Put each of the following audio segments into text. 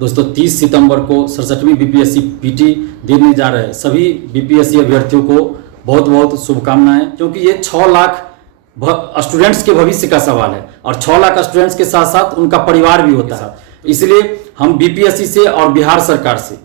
दोस्तों 30 सितंबर को 67वीं BPSC PT देने जा रहे सभी बीपीएससी अभ्यर्थियों को बहुत बहुत शुभकामनाएं, क्योंकि ये 6 लाख स्टूडेंट्स के भविष्य का सवाल है और 6 लाख स्टूडेंट्स के साथ साथ उनका परिवार भी होता है। इसलिए हम बीपीएससी से और बिहार सरकार से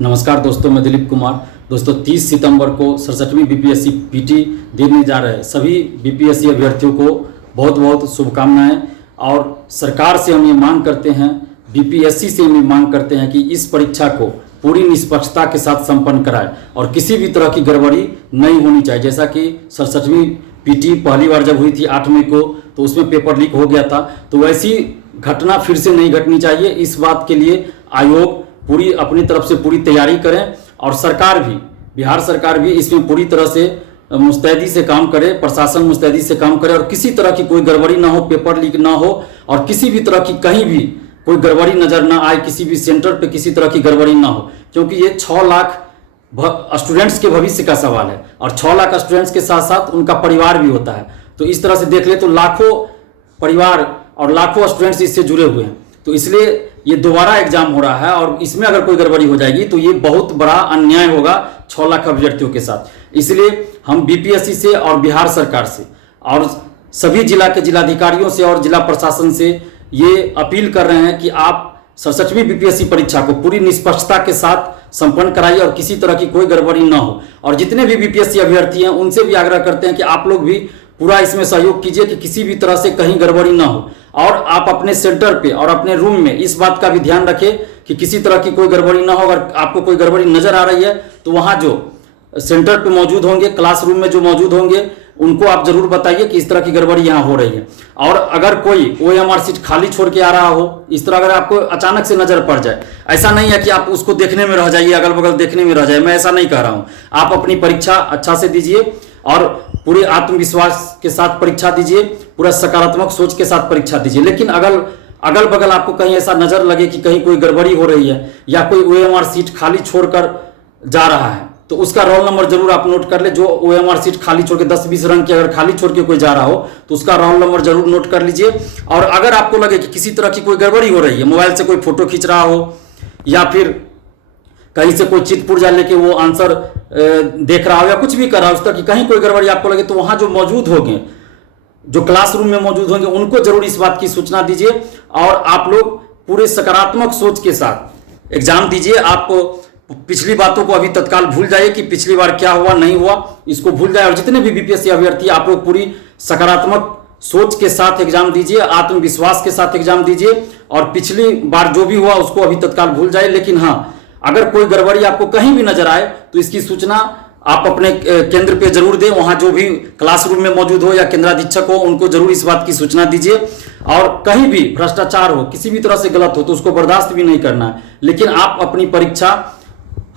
नमस्कार दोस्तों, मैं दिलीप कुमार। दोस्तों 30 सितंबर को 67वीं बीपीएससी पीटी देने जा रहे सभी बीपीएससी अभ्यर्थियों को बहुत बहुत शुभकामनाएं और सरकार से हम ये मांग करते हैं, बीपीएससी से हम ये मांग करते हैं कि इस परीक्षा को पूरी निष्पक्षता के साथ संपन्न कराएं और किसी भी तरह की गड़बड़ी नहीं होनी चाहिए। जैसा कि 67वीं पीटी पहली बार जब हुई थी 8 मई को, तो उसमें पेपर लीक हो गया था, तो वैसी घटना फिर से नहीं घटनी चाहिए। इस बात के लिए आयोग पूरी अपनी तरफ से पूरी तैयारी करें और सरकार भी, बिहार सरकार भी इसमें पूरी तरह से मुस्तैदी से काम करे, प्रशासन मुस्तैदी से काम करे और किसी तरह की कोई गड़बड़ी ना हो, पेपर लीक ना हो और किसी भी तरह की कहीं भी कोई गड़बड़ी नजर ना आए, किसी भी सेंटर पे किसी तरह की गड़बड़ी ना हो, क्योंकि ये 6 लाख स्टूडेंट्स के भविष्य का सवाल है और 6 लाख स्टूडेंट्स के साथ साथ उनका परिवार भी होता है। तो इस तरह से देख ले तो लाखों परिवार और लाखों स्टूडेंट्स इससे जुड़े हुए हैं। तो इसलिए ये दोबारा एग्जाम हो रहा है और इसमें अगर कोई गड़बड़ी हो जाएगी तो ये बहुत बड़ा अन्याय होगा 6 लाख अभ्यर्थियों के साथ। इसलिए हम बीपीएससी से और बिहार सरकार से और सभी जिला के जिलाधिकारियों से और जिला प्रशासन से ये अपील कर रहे हैं कि आप 67वीं बीपीएससी परीक्षा को पूरी निष्पक्षता के साथ संपन्न कराइए और किसी तरह की कोई गड़बड़ी ना हो। और जितने भी बीपीएससी अभ्यर्थी हैं उनसे भी आग्रह करते हैं कि आप लोग भी पूरा इसमें सहयोग कीजिए कि किसी भी तरह से कहीं गड़बड़ी ना हो और आप अपने सेंटर पे और अपने रूम में इस बात का भी ध्यान रखें कि किसी तरह की कोई गड़बड़ी ना हो। अगर आपको कोई गड़बड़ी नजर आ रही है तो वहाँ जो सेंटर पे मौजूद होंगे, क्लासरूम में जो मौजूद होंगे, उनको आप जरूर बताइए कि इस तरह की गड़बड़ी यहाँ हो रही है। और अगर कोई ओएमआर सीट खाली छोड़ के आ रहा हो, इस तरह अगर आपको अचानक से नजर पड़ जाए, ऐसा नहीं है कि आप उसको देखने में रह जाइए, अगल बगल देखने में रह जाए, मैं ऐसा नहीं कह रहा हूँ। आप अपनी परीक्षा अच्छा से दीजिए और पूरे आत्मविश्वास के साथ परीक्षा दीजिए, पूरा सकारात्मक सोच के साथ परीक्षा दीजिए। लेकिन अगल बगल आपको कहीं ऐसा नजर लगे कि कहीं कोई गड़बड़ी हो रही है या कोई ओएमआर सीट खाली छोड़कर जा रहा है, तो उसका रोल नंबर जरूर आप नोट कर ले। जो ओएमआर सीट खाली छोड़ के 10-20 रंग की अगर खाली छोड़ के कोई जा रहा हो तो उसका रोल नंबर जरूर नोट कर लीजिए। और अगर आपको लगे कि किसी तरह की कोई गड़बड़ी हो रही है, मोबाइल से कोई फोटो खींच रहा हो या फिर कहीं से कोई चिट पुर्जा लेके वो आंसर देख रहा हो या कुछ भी कर रहा हो, उस तरह की कहीं कोई गड़बड़ी आपको लगे, तो वहां जो मौजूद होंगे, जो क्लासरूम में मौजूद होंगे, उनको जरूर इस बात की सूचना दीजिए और आप लोग पूरे सकारात्मक सोच के साथ एग्जाम दीजिए। आप पिछली बातों को अभी तत्काल भूल जाइए कि पिछली बार क्या हुआ नहीं हुआ, इसको भूल जाए। और जितने भी बीपीएससी अभ्यर्थी, आप लोग पूरी सकारात्मक सोच के साथ एग्जाम दीजिए, आत्मविश्वास के साथ एग्जाम दीजिए और पिछली बार जो भी हुआ उसको अभी तत्काल भूल जाए। लेकिन हाँ, अगर कोई गड़बड़ी आपको कहीं भी नजर आए तो इसकी सूचना आप अपने केंद्र पे जरूर दें। वहां जो भी क्लासरूम में मौजूद हो या केंद्राधीक्षक हो, उनको जरूर इस बात की सूचना दीजिए। और कहीं भी भ्रष्टाचार हो, किसी भी तरह से गलत हो, तो उसको बर्दाश्त भी नहीं करना है। लेकिन आप अपनी परीक्षा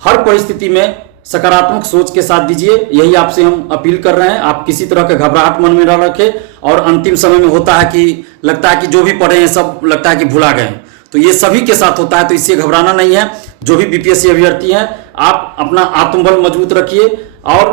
हर परिस्थिति में सकारात्मक सोच के साथ दीजिए, यही आपसे हम अपील कर रहे हैं। आप किसी तरह का घबराहट मन में न रखें। और अंतिम समय में होता है कि लगता है कि जो भी पढ़े हैं सब लगता है कि भुला गए हैं, तो ये सभी के साथ होता है, तो इससे घबराना नहीं है। जो भी बीपीएससी अभ्यर्थी हैं, आप अपना आत्मबल मजबूत रखिए और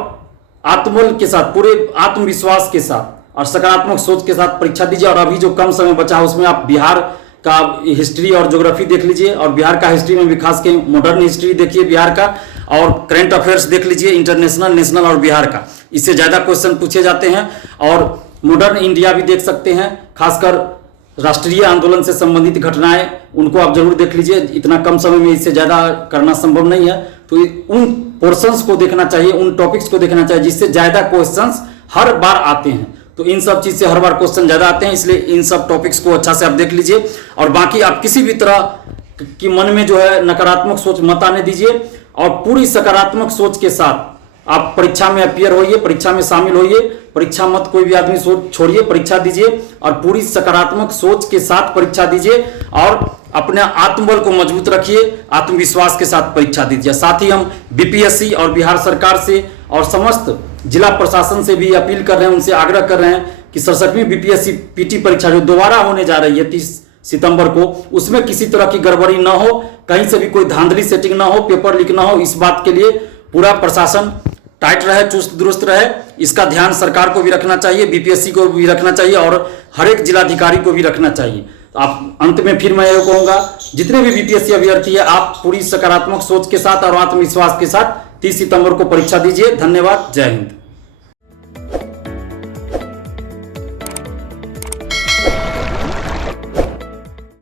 आत्मबल के साथ, पूरे आत्मविश्वास के साथ और सकारात्मक सोच के साथ परीक्षा दीजिए। और अभी जो कम समय बचा है उसमें आप बिहार का हिस्ट्री और ज्योग्राफी देख लीजिए और बिहार का हिस्ट्री में भी खास के मॉडर्न हिस्ट्री देखिए बिहार का, और करंट अफेयर्स देख लीजिए, इंटरनेशनल, नेशनल और बिहार का। इससे ज्यादा क्वेश्चन पूछे जाते हैं। और मॉडर्न इंडिया भी देख सकते हैं, खासकर राष्ट्रीय आंदोलन से संबंधित घटनाएं, उनको आप जरूर देख लीजिए। इतना कम समय में इससे ज्यादा करना संभव नहीं है, तो उन पोर्शंस को देखना चाहिए, उन टॉपिक्स को देखना चाहिए जिससे ज्यादा क्वेश्चंस हर बार आते हैं। तो इन सब चीज से हर बार क्वेश्चन ज्यादा आते हैं, इसलिए इन सब टॉपिक्स को अच्छा से आप देख लीजिए। और बाकी आप किसी भी तरह की मन में जो है नकारात्मक सोच मत आने दीजिए और पूरी सकारात्मक सोच के साथ आप परीक्षा में अपियर होइए, परीक्षा में शामिल होइए। परीक्षा मत कोई भी आदमी छोड़िए, परीक्षा दीजिए और पूरी सकारात्मक सोच के साथ परीक्षा दीजिए और अपने आत्मबल को मजबूत रखिए, आत्मविश्वास के साथ परीक्षा दीजिए। साथ ही हम बीपीएससी और बिहार सरकार से और समस्त जिला प्रशासन से भी अपील कर रहे हैं, उनसे आग्रह कर रहे हैं कि 67वीं बीपीएससी पीटी परीक्षा जो दोबारा होने जा रही है 30 सितंबर को, उसमें किसी तरह की गड़बड़ी ना हो, कहीं से भी कोई धांधली सेटिंग ना हो, पेपर लीक ना हो। इस बात के लिए पूरा प्रशासन टाइट रहे, चुस्त दुरुस्त रहे, इसका ध्यान सरकार को भी रखना चाहिए, बीपीएससी को भी रखना चाहिए और हर एक जिलाधिकारी को भी रखना चाहिए। आप अंत में फिर मैं ये कहूँगा, जितने भी बीपीएससी अभ्यर्थी है आप पूरी सकारात्मक सोच के साथ और आत्मविश्वास के साथ 30 सितंबर को परीक्षा दीजिए। धन्यवाद। जय हिंद।